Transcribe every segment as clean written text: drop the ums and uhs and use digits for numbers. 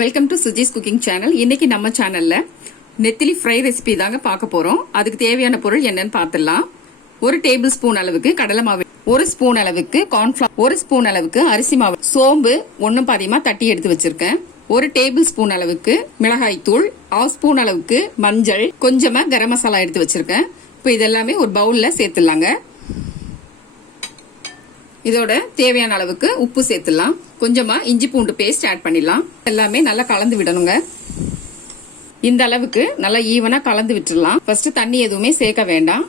Welcome to Suji's cooking channel. இன்னைக்கு நம்ம சேனல்ல நெத்திலி ஃப்ரை ரெசிபி தாங்க பார்க்க போறோம். அதுக்கு தேவையான பொருள் என்னன்னு பார்த்துடலாம். 1 டேபிள் ஸ்பூன் அளவுக்கு கடலை மாவு, 1 ஸ்பூன் அளவுக்கு கார்ன்ஃபிளவர், 1 ஸ்பூன் அளவுக்கு அரிசி மாவு, சோம்பு ஒன்னும் பாதியமா தட்டி எடுத்து வச்சிருக்கேன், 1 டேபிள் ஸ்பூன் அளவுக்கு மிளகாய் தூள், 1/2 ஸ்பூன் அளவுக்கு மஞ்சள், கொஞ்சமா கரம் மசாலா எடுத்து வச்சிருக்கேன். இப்போ இதெல்லாமே ஒரு பவுல்ல சேர்த்துடலாங்க. இதோட தேவையான அளவுக்கு உப்பு சேர்த்துடலாம். கொஞ்சமா இஞ்சி பூண்டு பேஸ்ட் ஆட் பண்ணிடலாம். எல்லாமே நல்லா கலந்து விடணுங்க. இந்த அளவுக்கு நல்லா ஈவனா கலந்து விட்டுடலாம். ஃபர்ஸ்ட் தண்ணி எதுவுமே சேர்க்க வேண்டாம்.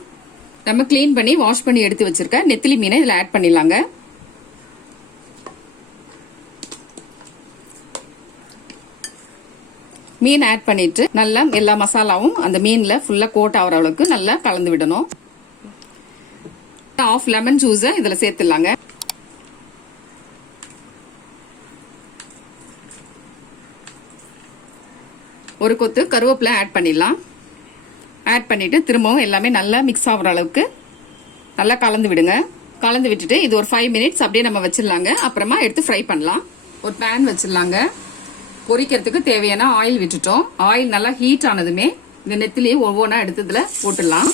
நம்ம கிளீன் பண்ணி வாஷ் பண்ணி எடுத்து வச்சிருக்க நெத்திலி மீனை இதுல ஆட் பண்ணிடலாங்க. மீன் ஆட் பண்ணிட்டு நல்லா எல்லா மசாலாவும் அந்த மீன்ல ஃபுல்லா கோட் ஆகிற அளவுக்கு நல்லா கலந்து விடணும். 1/2 லெமன் ஜூஸை இதுல சேர்த்துடலாங்க. ஒரு கொத்து கருவேப்பிலை ஆட் பண்ணிடலாம். ஆட் பண்ணிட்டு திரும்பவும் எல்லாமே நல்லா மிக்ஸ் ஆகிற அளவுக்கு நல்லா கலந்து விடுங்க. கலந்து விட்டுட்டு இது ஒரு 5 மினிட்ஸ் அப்படியே நம்ம வச்சிடலாங்க. அப்புறமா எடுத்து ஃப்ரை பண்ணலாம். ஒரு பேன் வச்சிடலாங்க. பொரிக்கிறதுக்கு தேவையான ஆயில் விட்டுட்டோம். ஆயில் நல்லா ஹீட் ஆனதுமே இந்த நெத்திலியை ஒவ்வொன்றா எடுத்து இதுல போட்டுடலாம்.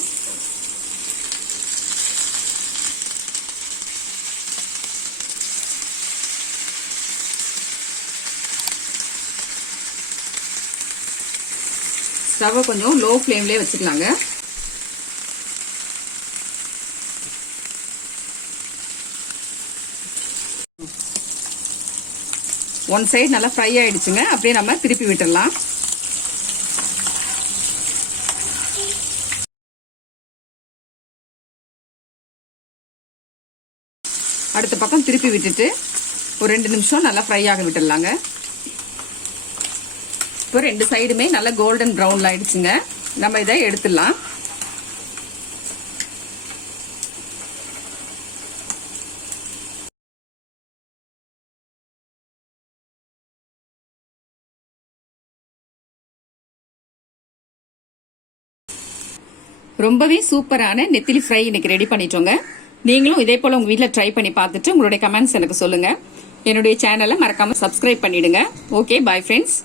ஸ்டவ் கொஞ்சம் லோ ஃப்ளேம்லேயே வச்சுக்கலாங்க. ஒன் சைடு நல்லா ஃப்ரை ஆயிடுச்சுங்க. அப்படியே நம்ம திருப்பி விட்டுடலாம். அடுத்த பக்கம் திருப்பி விட்டுட்டு ஒரு 2 நிமிஷம் நல்லா ஃப்ரை ஆக விட்டுடலாங்க. இப்போ 2 சைடுமே நல்லா கோல்டன் ப்ரௌன்ல ஆயிடுச்சுங்க. நம்ம இதை எடுத்துடலாம். ரொம்பவே சூப்பரான நெத்திலி ஃப்ரை இன்னைக்கு ரெடி பண்ணிட்டோங்க. நீங்களும் இதே போல உங்க வீட்டில் ட்ரை பண்ணி பார்த்துட்டு உங்களுடைய கமெண்ட்ஸ் எனக்கு சொல்லுங்க. என்னுடைய சேனலை மறக்காம சப்ஸ்கிரைப் பண்ணிடுங்க. Okay, bye friends.